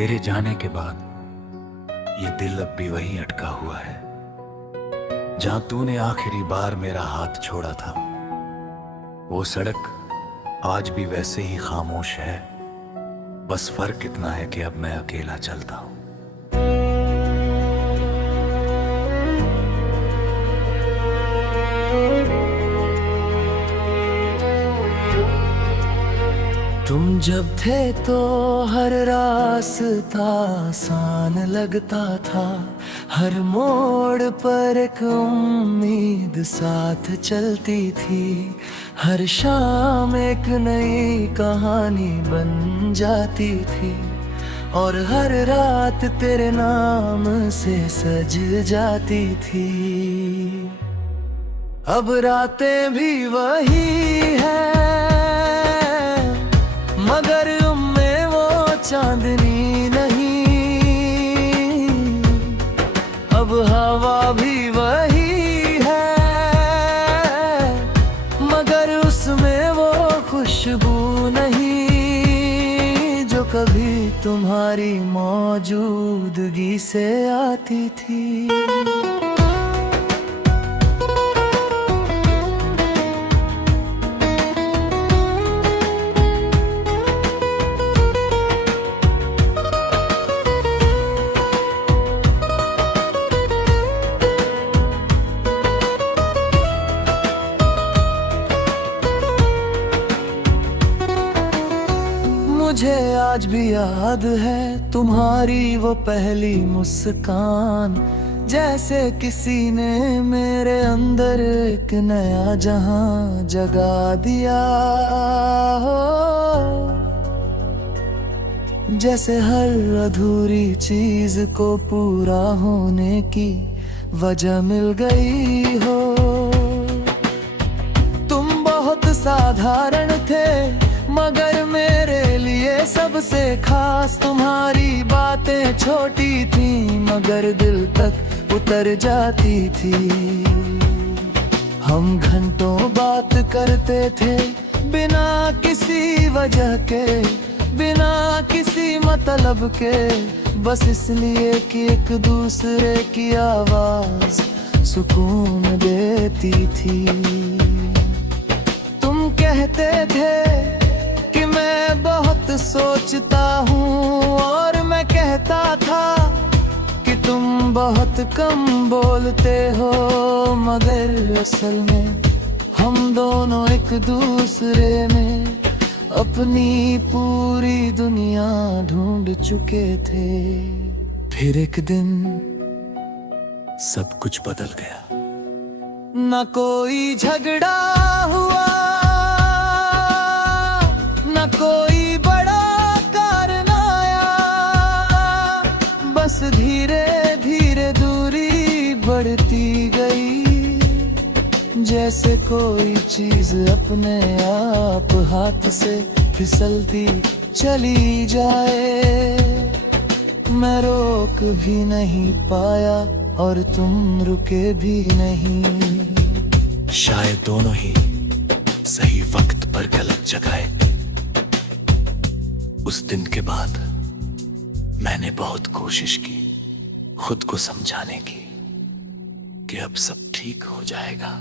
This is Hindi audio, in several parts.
तेरे जाने के बाद ये दिल अब भी वहीं अटका हुआ है जहां तूने आखिरी बार मेरा हाथ छोड़ा था। वो सड़क आज भी वैसे ही खामोश है, बस फर्क इतना है कि अब मैं अकेला चलता हूं। तुम जब थे तो हर रास्ता आसान लगता था, हर मोड़ पर एक उम्मीद साथ चलती थी। हर शाम एक नई कहानी बन जाती थी और हर रात तेरे नाम से सज जाती थी। अब रातें भी वही है मगर उनमें वो चांदनी नहीं। अब हवा भी वही है मगर उसमें वो खुशबू नहीं जो कभी तुम्हारी मौजूदगी से आती थी। मुझे आज भी याद है तुम्हारी वो पहली मुस्कान, जैसे किसी ने मेरे अंदर एक नया जहां जगा दिया हो। जैसे हर अधूरी चीज को पूरा होने की वजह मिल गई हो। तुम बहुत साधारण थे मगर मेरे लिए सबसे खास। तुम्हारी बातें छोटी थी मगर दिल तक उतर जाती थी। हम घंटों बात करते थे बिना किसी वजह के, बिना किसी मतलब के, बस इसलिए कि एक दूसरे की आवाज सुकून देती थी। तुम कहते थे कि मैं बहुत सोचता हूँ और मैं कहता था कि तुम बहुत कम बोलते हो, मगर असल में हम दोनों एक दूसरे में अपनी पूरी दुनिया ढूंढ चुके थे। फिर एक दिन सब कुछ बदल गया। न कोई झगड़ा हुआ, न कोई बड़ा कारण आया, बस धीरे धीरे दूरी बढ़ती गई। जैसे कोई चीज अपने आप हाथ से फिसलती चली जाए। मैं रोक भी नहीं पाया और तुम रुके भी नहीं। शायद दोनों ही सही वक्त पर गलत जगह। उस दिन के बाद मैंने बहुत कोशिश की खुद को समझाने की कि अब सब ठीक हो जाएगा,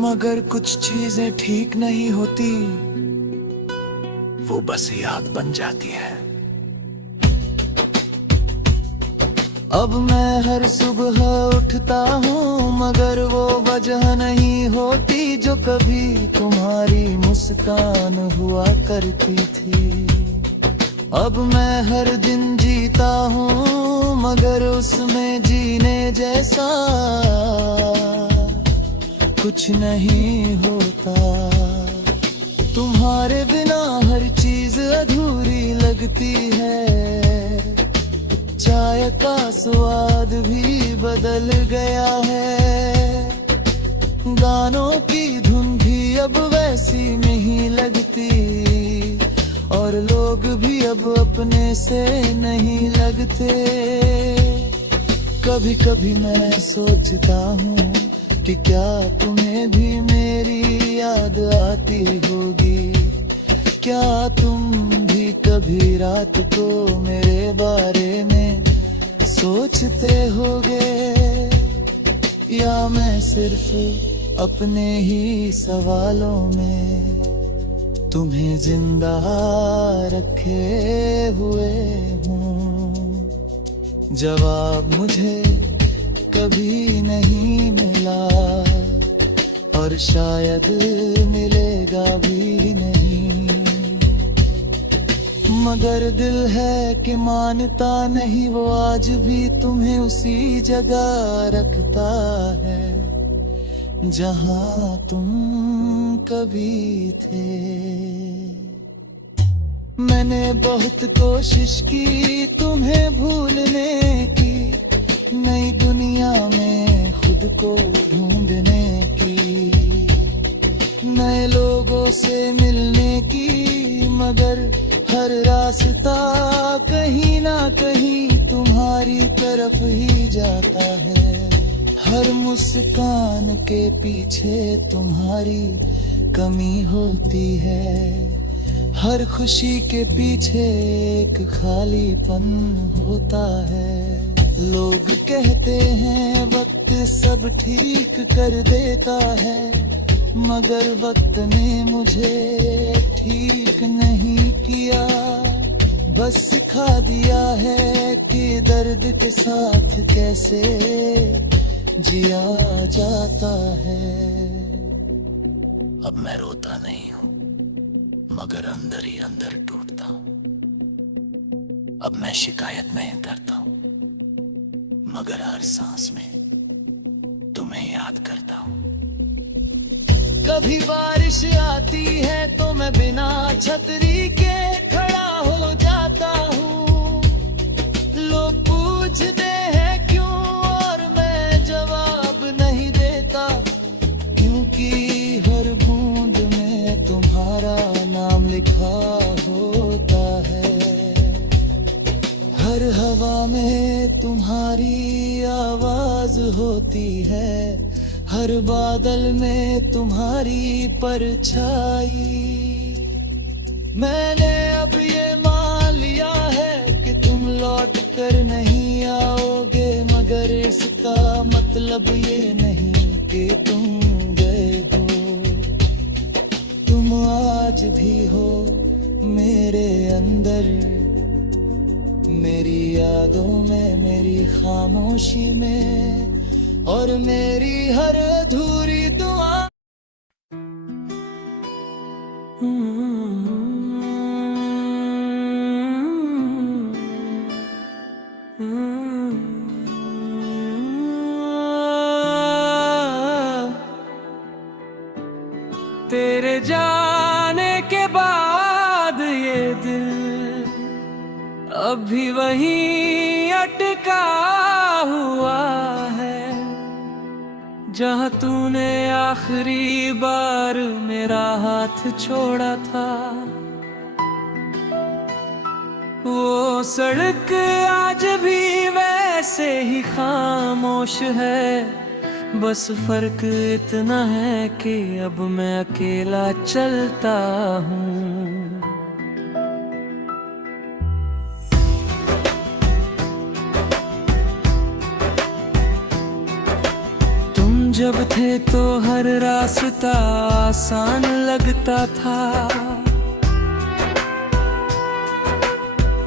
मगर कुछ चीजें ठीक नहीं होती, वो बस याद बन जाती है। अब मैं हर सुबह उठता हूँ मगर वो वजह नहीं होती जो कभी तुम्हारी मुस्कान हुआ करती थी। अब मैं हर दिन जीता हूँ मगर उसमें जीने जैसा कुछ नहीं होता। तुम्हारे बिना हर चीज अधूरी लगती है। चाय का स्वाद भी बदल गया है। गानों की धुन भी अब वैसी नहीं लगती और लोग भी अब अपने से नहीं लगते। कभी कभी मैं सोचता हूँ कि क्या तुम्हें भी मेरी याद आती होगी, क्या तुम भी कभी रात को मेरे बारे में सोचते होगे, या मैं सिर्फ अपने ही सवालों में तुम्हें जिंदा रखे हुए हूँ। जवाब मुझे कभी नहीं मिला और शायद मिलेगा भी नहीं, मगर दिल है कि मानता नहीं, वो आज भी तुम्हें उसी जगह रखता है जहां तुम कभी थे। मैंने बहुत कोशिश की तुम्हें भूलने की, नई दुनिया में खुद को ढूंढने की, नए लोगों से मिलने की, मगर हर रास्ता कहीं ना कहीं तुम्हारी तरफ ही जाता है। हर मुस्कान के पीछे तुम्हारी कमी होती है, हर खुशी के पीछे एक खालीपन होता है। लोग कहते हैं वक्त सब ठीक कर देता है, मगर वक्त ने मुझे ठीक नहीं किया, बस सिखा दिया है कि दर्द के साथ कैसे जिया जाता है। अब मैं रोता नहीं हूँ, मगर अंदर ही अंदर टूटता हूँ। अब मैं शिकायत नहीं करता हूँ, मगर हर सांस में तुम्हें याद करता हूँ। कभी बारिश आती है तो मैं बिना छतरी के खड़ा हो जाता हूँ। लोग पूछते हैं क्यों और मैं जवाब नहीं देता, क्योंकि हर बूंद में तुम्हारा नाम लिखा होता है। हर हवा में तुम्हारी आवाज होती है, हर बादल में तुम्हारी परछाई। मैंने अब ये मान लिया है कि तुम लौट कर नहीं आओगे, मगर इसका मतलब ये नहीं कि तुम गए हो। तुम आज भी हो मेरे अंदर, मेरी यादों में, मेरी खामोशी में, और मेरी हर अधूरी दुआ। तेरे जाने के बाद ये दिल अभी वहीं अटका हुआ है, जहाँ तूने आखिरी बार मेरा हाथ छोड़ा था। वो सड़क आज भी वैसे ही खामोश है, बस फर्क इतना है कि अब मैं अकेला चलता हूँ। जब थे तो हर रास्ता आसान लगता था,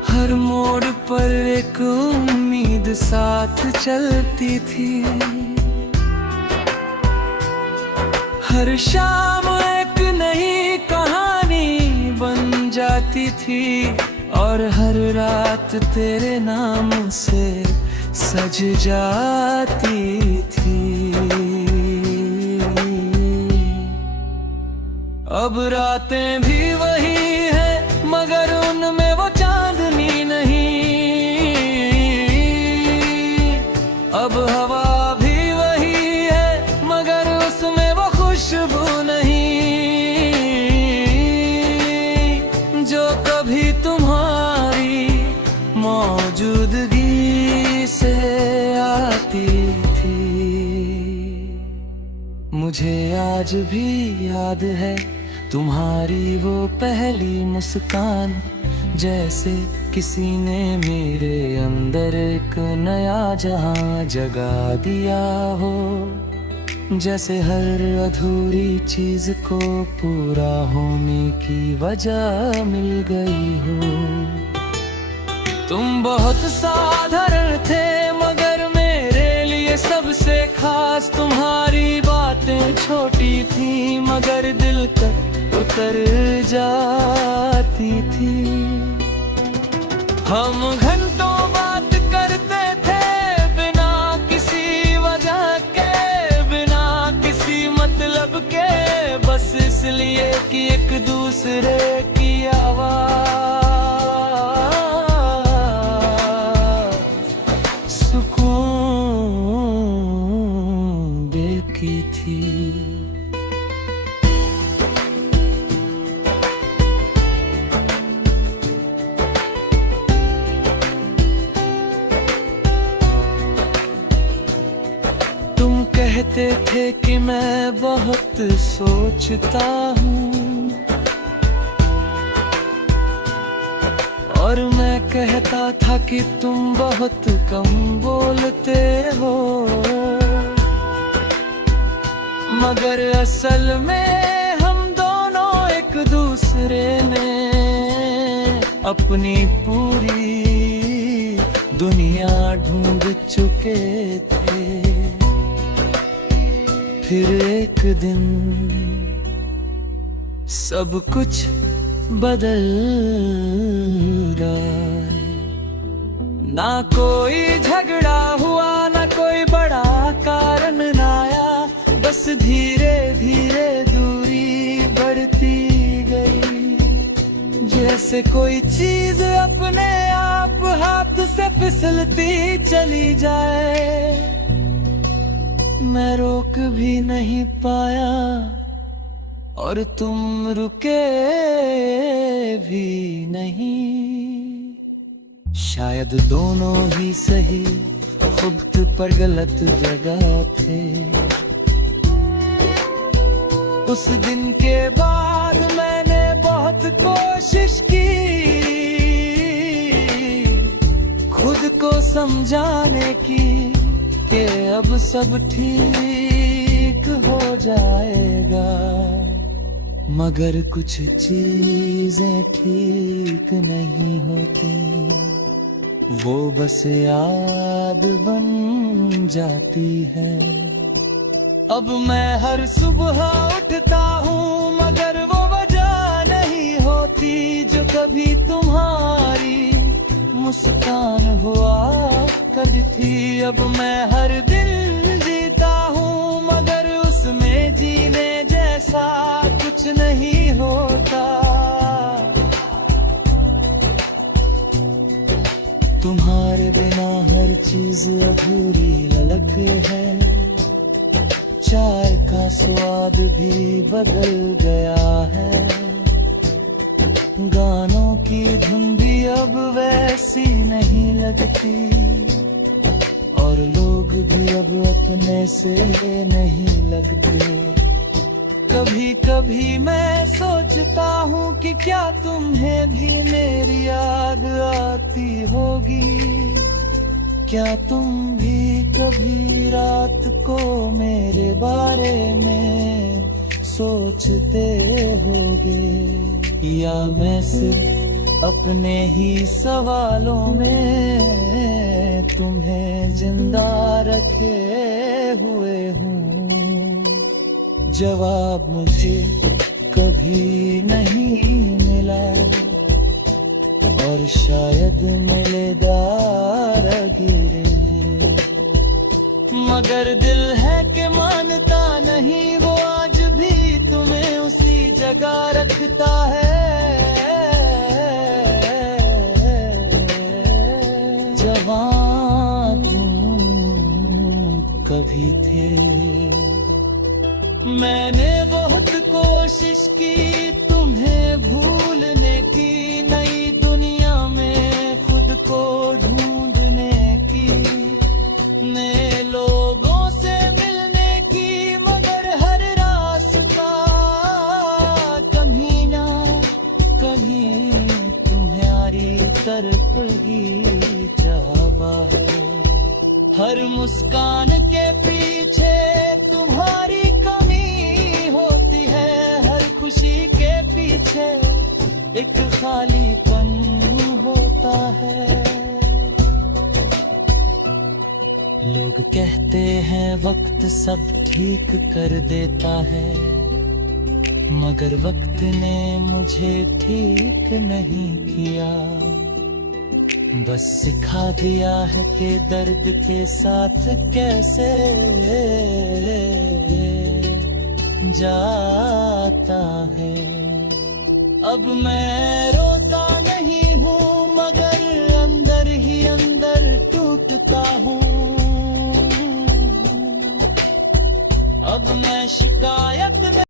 हर मोड़ पर एक उम्मीद साथ चलती थी। हर शाम एक नई कहानी बन जाती थी, और हर रात तेरे नाम से सज जाती थी। अब रातें भी वही है, मगर उनमें वो चांदनी नहीं। अब हवा भी वही है, मगर उसमें वो खुशबू नहीं, जो कभी तुम्हारी मौजूदगी से आती थी। मुझे आज भी याद है तुम्हारी वो पहली मुस्कान, जैसे किसी ने मेरे अंदर एक नया जहां जगा दिया हो, जैसे हर अधूरी चीज को पूरा होने की वजह मिल गई हो। तुम बहुत साधारण थे मगर मेरे लिए सबसे खास, तुम्हारी बातें छोटी थी मगर दिल तक उतर जाती थी। हम घंटों बात करते थे बिना किसी वजह के, बिना किसी मतलब के, बस इसलिए कि एक दूसरे की आवाज सुकून देती थी। कहते थे कि मैं बहुत सोचता हूँ और मैं कहता था कि तुम बहुत कम बोलते हो, मगर असल में हम दोनों एक दूसरे में अपनी पूरी दुनिया ढूंढ चुके थे। फिर एक दिन सब कुछ बदल गया, ना कोई झगड़ा हुआ ना कोई बड़ा कारण आया, बस धीरे धीरे दूरी बढ़ती गई, जैसे कोई चीज अपने आप हाथ से फिसलती चली जाए। मैं रोक भी नहीं पाया और तुम रुके भी नहीं। शायद दोनों ही सही वक्त पर गलत जगह थे। उस दिन के बाद मैंने बहुत कोशिश की खुद को समझाने की कि अब सब ठीक हो जाएगा, मगर कुछ चीजें ठीक नहीं होती, वो बस याद बन जाती है। अब मैं हर सुबह उठता हूँ मगर वो वजह नहीं होती जो कभी तुम्हारी मुस्कान हुआ करती थी। अब मैं हर दिन जीता हूँ मगर उसमें जीने जैसा कुछ नहीं होता। तुम्हारे बिना हर चीज अधूरी लगती है, चाय का स्वाद भी बदल गया है, गानों की धुन भी अब वैसी नहीं लगती और लोग भी अब अपने से नहीं लगते। कभी कभी मैं सोचता हूँ कि क्या तुम्हें भी मेरी याद आती होगी, क्या तुम भी कभी रात को मेरे बारे में सोचते होगे, या मैं सिर्फ अपने ही सवालों में तुम्हें जिंदा रखे हुए हूँ। जवाब मुझे कभी नहीं मिला और शायद मिलेगा गिरे, मगर दिल है कि मानता नहीं, वो आज भी तुम्हें उसी जगह रखता है जवां तुम कभी थे। मैंने बहुत कोशिश की तुम्हें भूलने की, नई दुनिया में खुद को ढूंढने की, नए लोगों से मिलने की, मगर हर रास्ता कभी ना कभी तुम्हारी हर मुस्कान के पीछे तुम्हारी कमी होती है, हर खुशी के पीछे एक खालीपन होता है। लोग कहते हैं वक्त सब ठीक कर देता है, मगर वक्त ने मुझे ठीक नहीं किया। बस सिखा दिया है कि दर्द के साथ कैसे जाता है। अब मैं रोता नहीं हूँ, मगर अंदर ही अंदर टूटता हूँ। अब मैं शिकायत